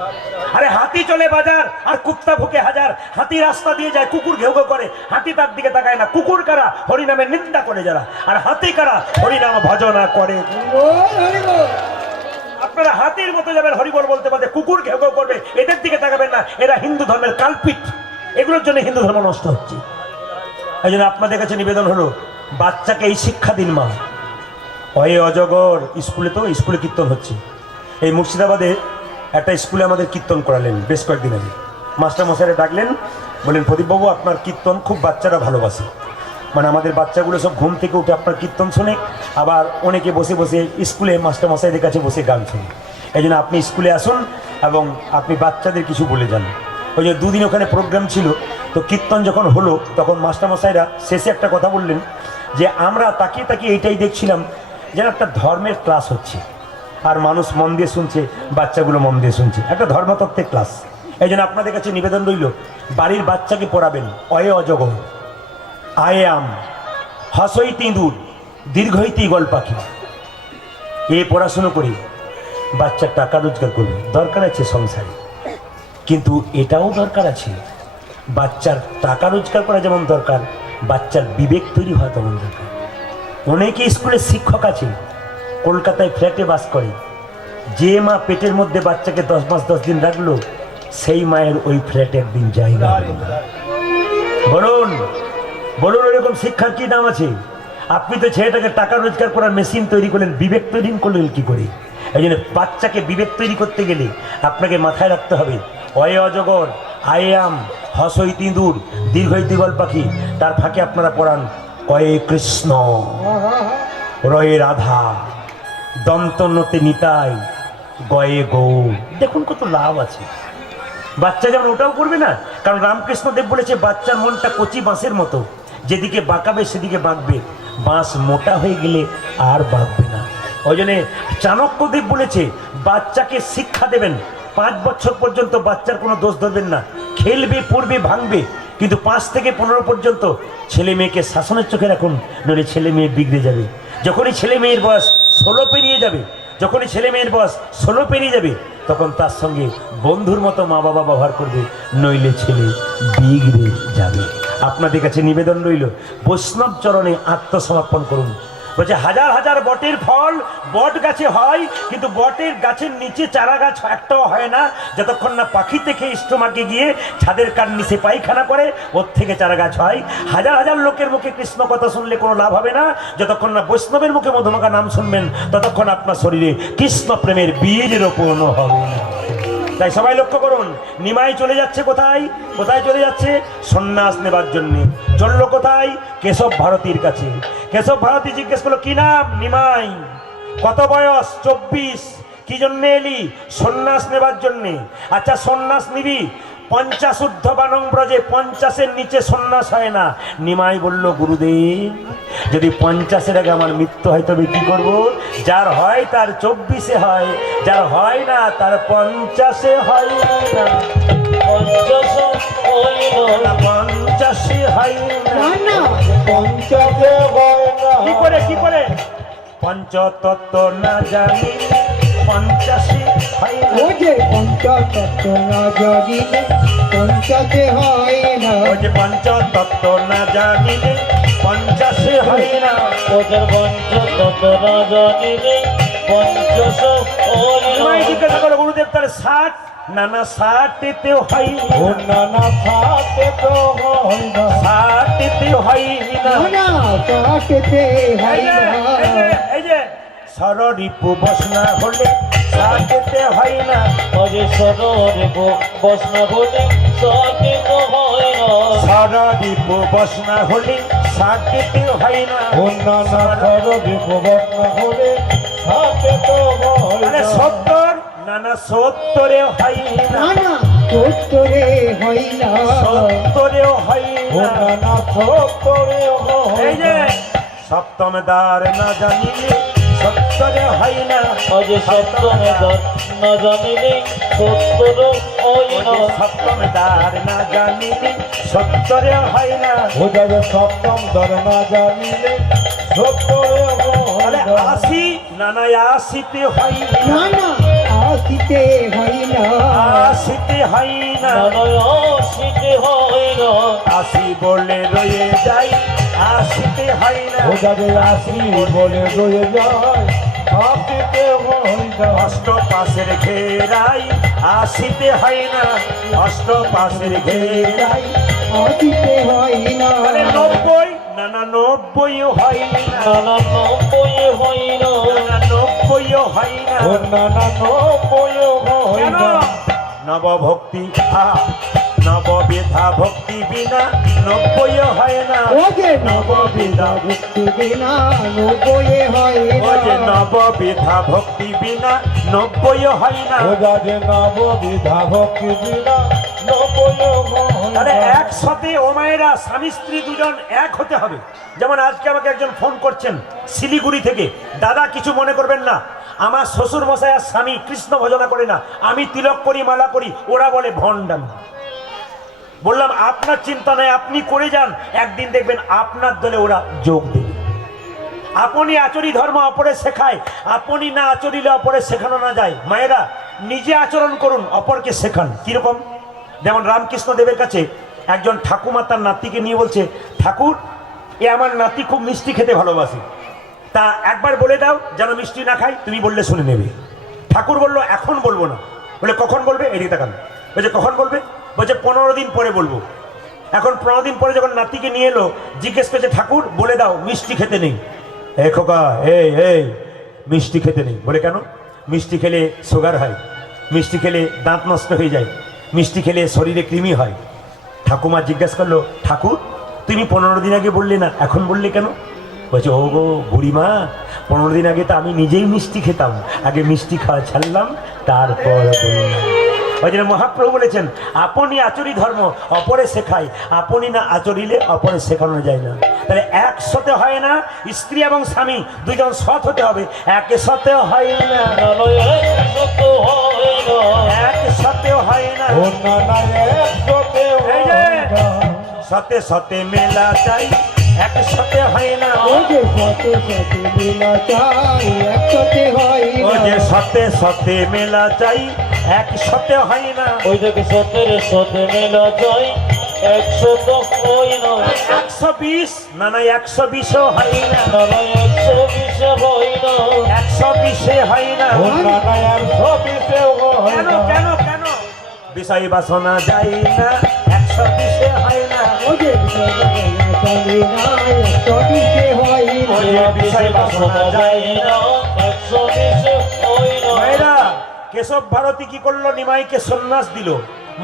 আরে হাতি চলে বাজার আর কুত্তা ভুকে হাজার। হাতি রাস্তা দিয়ে যায়, কুকুর ঘেউ ঘেউ করে, হাতি তার দিকে তাকায় না। কুকুর কারা? হরিনামের নিন্দা করে যারা। আর হাতি কারা? হরিনাম ভজনা করে। আপনারা হাতির মতো যাবেন, হরিবল বলতে বলতে কুকুর ঘেউ ঘেউ করবে, এদের দিকে তাকাবেন না। এরা হিন্দু ধর্মের কালপিট, এগুলোর জন্য হিন্দু ধর্ম নষ্ট হচ্ছে। এই জন্য আপনাদের কাছে নিবেদন হলো, বাচ্চাকে এই শিক্ষা দিন মা। অয়ে অজগর স্কুলে কীর্তন হচ্ছে। এই মুর্শিদাবাদে একটা স্কুলে আমাদের কীর্তন করালেন বেশ কয়েকদিন আগে। মাস্টারমশাইরা ডাকলেন, বললেন প্রদীপবাবু আপনার কীর্তন খুব বাচ্চারা ভালোবাসে, মানে আমাদের বাচ্চাগুলো সব ঘুম থেকে উঠে আপনার কীর্তন শোনে, আবার অনেকে বসে বসে স্কুলে মাস্টারমশাইদের কাছে বসে গান শোনে। এই জন্য আপনি স্কুলে আসুন এবং আপনি বাচ্চাদের কিছু বলে যান। ওই যে দুদিন ওখানে প্রোগ্রাম ছিল, তো কীর্তন যখন হলো তখন মাস্টারমশাইরা শেষে একটা কথা বললেন যে আমরা তাকিয়ে তাকিয়ে এইটাই দেখছিলাম যেন একটা ধর্মের ক্লাস হচ্ছে, আর মানুষ মন দিয়ে শুনছে, বাচ্চাগুলো মন দিয়ে শুনছে, একটা ধর্মতত্ত্বের ক্লাস। এই জন্য আপনাদের কাছে নিবেদন রইল, বাড়ির বাচ্চাকে পড়াবেন অয়ে অজগর, আয়ে আম, হসই তিঁদুর, দীর্ঘই ঈগল পাখি। এই পড়াশুনো করে বাচ্চা টাকা রোজগার করবে, দরকার আছে সংসারে। কিন্তু এটাও দরকার আছে, বাচ্চার টাকা রোজগার করা যেমন দরকার, বাচ্চার বিবেক তৈরি হওয়া তেমন দরকার। অনেকে স্কুলে শিক্ষক আছে, কলকাতায় ফ্ল্যাটে বাস করে, যে মা পেটের মধ্যে বাচ্চাকে 10 মাস 10 দিন রাখলো, সেই মায়ের ওই ফ্ল্যাটে একদিন জায়গা হবে না। বলুন বলুন, এরকম শিক্ষার কি দাম আছে? আপনি তো ছেলেটাকে টাকা রোজগার করার মেশিন তৈরি করলেন, বিবেক তৈরি করলেন কি করে? এই জন্য বাচ্চাকে বিবেক তৈরি করতে গেলে আপনাকে মাথায় রাখতে হবে, অয়ে অজগর, আয়াম, হসই তিঁদুর, দীর্ঘই দিগল পাখি, তার ফাঁকে আপনারা পড়ান কয়ে কৃষ্ণ, রয়ে রাধা, দন্তন্নতে নিতাই, গয়ে গৌর। দেখুন কত লাভ আছে। বাচ্চা যেমন ওটাও করবে না, কারণ রামকৃষ্ণদেব বলেছে বাচ্চার মনটা কচি বাঁশের মতো, যেদিকে বাঁকাবে সেদিকে বাঁকবে, বাঁশ মোটা হয়ে গেলে আর বাঁকবে না। ওই জন্যে চাণক্যদেব বলেছে বাচ্চাকে শিক্ষা দেবেন, 5 বছর পর্যন্ত বাচ্চার কোনো দোষ ধরবেন না, খেলবে পড়বে ভাঙবে, কিন্তু 5 থেকে 15 পর্যন্ত ছেলে মেয়েকে শাসনের চোখে রাখুন, নইলে ছেলে মেয়ে বিগড়ে যাবে। যখনই ছেলে মেয়ের বয়স 16 পেরিয়ে যাবে, যখনই ছেলে মেয়ের বয়স 16 পেরিয়ে যাবে, তখন তার সঙ্গে বন্ধুর মতো মা বাবা ব্যবহার করবে, নইলে ছেলে বিগড়ে যাবে। আপনাদের কাছে নিবেদন রইল, বৈষ্ণব চরণে আত্মসমর্পণ করুন। বলছে হাজার হাজার বটের ফল বট গাছে হয়, কিন্তু বটের গাছের নিচে চারা গাছ একটাও হয় না, যতক্ষণ না পাখি থেকে স্টোমাকে গিয়ে ছাদের কার নিচে পায়খানা করে, ওর থেকে চারা গাছ হয়। হাজার হাজার লোকের মুখে কৃষ্ণ কথা শুনলে কোনো লাভ হবে না, যতক্ষণ না বৈষ্ণবের মুখে মধুমাখা নাম শুনবেন, ততক্ষণ আপনার শরীরে কৃষ্ণ প্রেমের বীজ রোপণ হবে। তাই সবাই লক্ষ্য করুন, নিমাই চলে যাচ্ছে কোথায়? কোথায় চলে যাচ্ছে? সন্ন্যাস নেবার জন্য। চললো কোথায়? কেশব ভারতীর কাছে। কেশব ভারতী জিজ্ঞেস করলো, কি নাম? নিমাই। কত বয়স? 24। কি জন্য এলি? সন্ন্যাস নেবার জন্যে। আচ্ছা সন্ন্যাস নিবি? 50 ঊর্ধ্ব বানং ব্রজে, 50-এর নিচে সন্ন্যাস হয় না। নিমাই বলল, গুরুদেব যদি 50-এর আগে আমার মৃত্যু হয় তবে কি করব? যার হয় তার 24-এ হয়, যার হয় না তার 50-এ হয় না। 50-এ হয় না। না পঞ্চাশে হয় না। কি করে কি করে? পঞ্চতত্ত্ব না জানি 50-এ হয় না। ও যে পঞ্চতত্ত্ব না জানিলে 50-এ হয় না। ও যে পঞ্চতত্ত্ব না জানিলে 50-এ হয় না। ওদের পঞ্চতত্ত্ব না জানিলে 50 নিমাই জিজ্ঞাসা করো, গুরুদেব তাহলে 60? না না, 60-এতেও হয় ও না। নানা খাতে তো হয় না। 60-এতেও হয় না। না 60-এ হয় না। এই যে সররিপু বসনা হলে 60-এতে হয় না। অজে সররে বসনা বলে সাথে তো হয় না। সররিপু বসনা হলে 60-এতে হয় না। ও নানা খরচ বিপবর্ণ হলে খাতে তো হয় মানে না। 70? না না, 70-এ হয় না। না 70-এ হয় না। 70-এও হয় ও না। নানা সত্তরে হয় এই যে না। সপ্তম দ্বার না জানিলে 70-এ হয় না। অজে সপ্তমে না জানিলে 70 হয় না। সপ্তম দ্বার না জানিলে 70-এ হয় না। ও যাবে সপ্তম ধর না জানিলে সত্তরে তাহলে হয় না। 80? না না, 80-তে হয় না। না 80-তে হয় না। 80-তে হয় না। নানায়াসিতে হয় না। 80 বলে রয়ে যাই, 80-তে হয় না। ও যাবে আসি বলে রয়ে যায় আপিতে হয় না। অষ্টপাশের ঘেরাই 80-তে হয় না। অষ্টপাশের ঘেরাই 80-তে হয় না। মানে 90? না না, 90-ও হয় না। 99 হয় না। না 90-ও হয় না। ও নানা নব্বই হয় কেন? না। নবভক্তি নববিধা ভক্তি বিনা 90-ও হয় না। ও যে নববিধা ভক্তি বিনা 90-এ হয় ও যে না। নববিধা ভক্তি বিনা 90-ও হয় না। ও যাবে নববিধা ভক্তি বিনা নব্বই হয় তাহলে না। একসাথে ও মায়েরা স্বামী স্ত্রী দুজন এক হতে হবে। যেমন আজকে আমাকে একজন ফোন করছেন শিলিগুড়ি থেকে, দাদা কিছু মনে করবেন না, আমার শ্বশুর মশাই আর স্বামী কৃষ্ণ ভজনা করে না, আমি তিলক করি মালা করি, ওরা বলে ভণ্ডামি। বললাম আপনার চিন্তা নেই, আপনি করে যান, একদিন দেখবেন আপনার দলে ওরা যোগ দেবে। আপনি আচরি ধর্ম অপরে শেখায়, আপনি না আচরিলে অপরে শেখানো না যায়। মায়েরা নিজে আচরণ করুন, অপরকে শেখান। কিরকম? যেমন রামকৃষ্ণ দেবের কাছে একজন ঠাকুমা তার নাতিকে নিয়ে বলছে, ঠাকুর এ আমার নাতি খুব মিষ্টি খেতে ভালোবাসে, তা একবার বলে দাও যেন মিষ্টি না খাই, তুমি বললে শুনে নেবে। ঠাকুর বলল এখন বলবো না। বলে কখন বলবে? এদিকে তাকান। বলছে কখন বলবে? বলছে 15 দিন পরে বলবো। এখন 15 দিন পরে যখন নাতিকে নিয়ে এলো, জিজ্ঞেস করছে ঠাকুর বলে দাও মিষ্টি খেতে নেই। এ খোকা, এই এই মিষ্টি খেতে নেই। বলে কেন? মিষ্টি খেলে সুগার হয়, মিষ্টি খেলে দাঁত নষ্ট হয়ে যায়, মিষ্টি খেলে শরীরে কৃমি হয়। ঠাকুমা জিজ্ঞাসা করলো, ঠাকুর তুমি 15 দিন আগে বললে না, এখন বললে কেন? বলছে ও গো বুড়িমা, 15 দিন আগে তো আমি নিজেই মিষ্টি খেতাম, আগে মিষ্টি খাওয়া ছাড়লাম তারপর বললাম। ওই জন্য মহাপ্রভু বলেছেন, আপনি আচরি ধর্ম অপরে শেখায়, আপনি না আচরিলে অপরে শেখানো যায় না। তাহলে একসাথে হয় না, স্ত্রী এবং স্বামী দুইজন সৎ হতে হবে, একসাথে হয় না, একসাথে হয় না। ও না না একসাথে এই যে সতে সতে মেলা চাই, একসাথে হয় না। ও যে সাথে সাথে মিলা চাই একসাথে হয় ও না। যে সতে সতে মেলা চাই, একসাথে হয় না। ওই দেখে সতের সাথে মেলা যায়, 100 হয় না, 120 না না 120 হয় না, 120 হয় না, 120 হয় না। ও না না একসাথে হয় কেন না। কেন কেন? বিষয় বাসনা যায় না, 120 হয় না। ও যে চলে না একসাথে হয় না। ওই বিষয় বাসনা যায় না, 120 হয় না। মায়েরা, কেশব ভারতী কি করলো? নিমাইকে সন্ন্যাস দিল,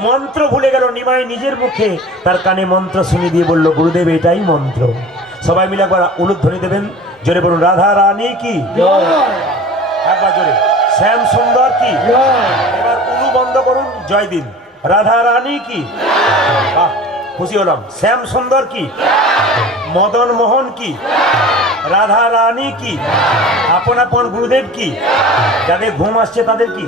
মন্ত্র ভুলে গেল। নিমাই নিজের মুখে তার কানে মন্ত্র শুনিয়ে দিয়ে বলল, গুরুদেব এটাই মন্ত্র। সবাই মিলে একবার উলুধ্বনি দেবেন, জোরে বলুন, রাধা রানী কি, জয় একবার জোরে, শ্যাম সুন্দর কি। জয় এবার উলু বন্ধ করুন, জয় দিন, রাধা রানী কি। বাহ, খুশি হলাম। শ্যাম সুন্দর কি, মদন মোহন কি, রাধা রানী কি, আপন আপন গুরুদেব কি, যাদের ঘুম আসছে তাদের কি।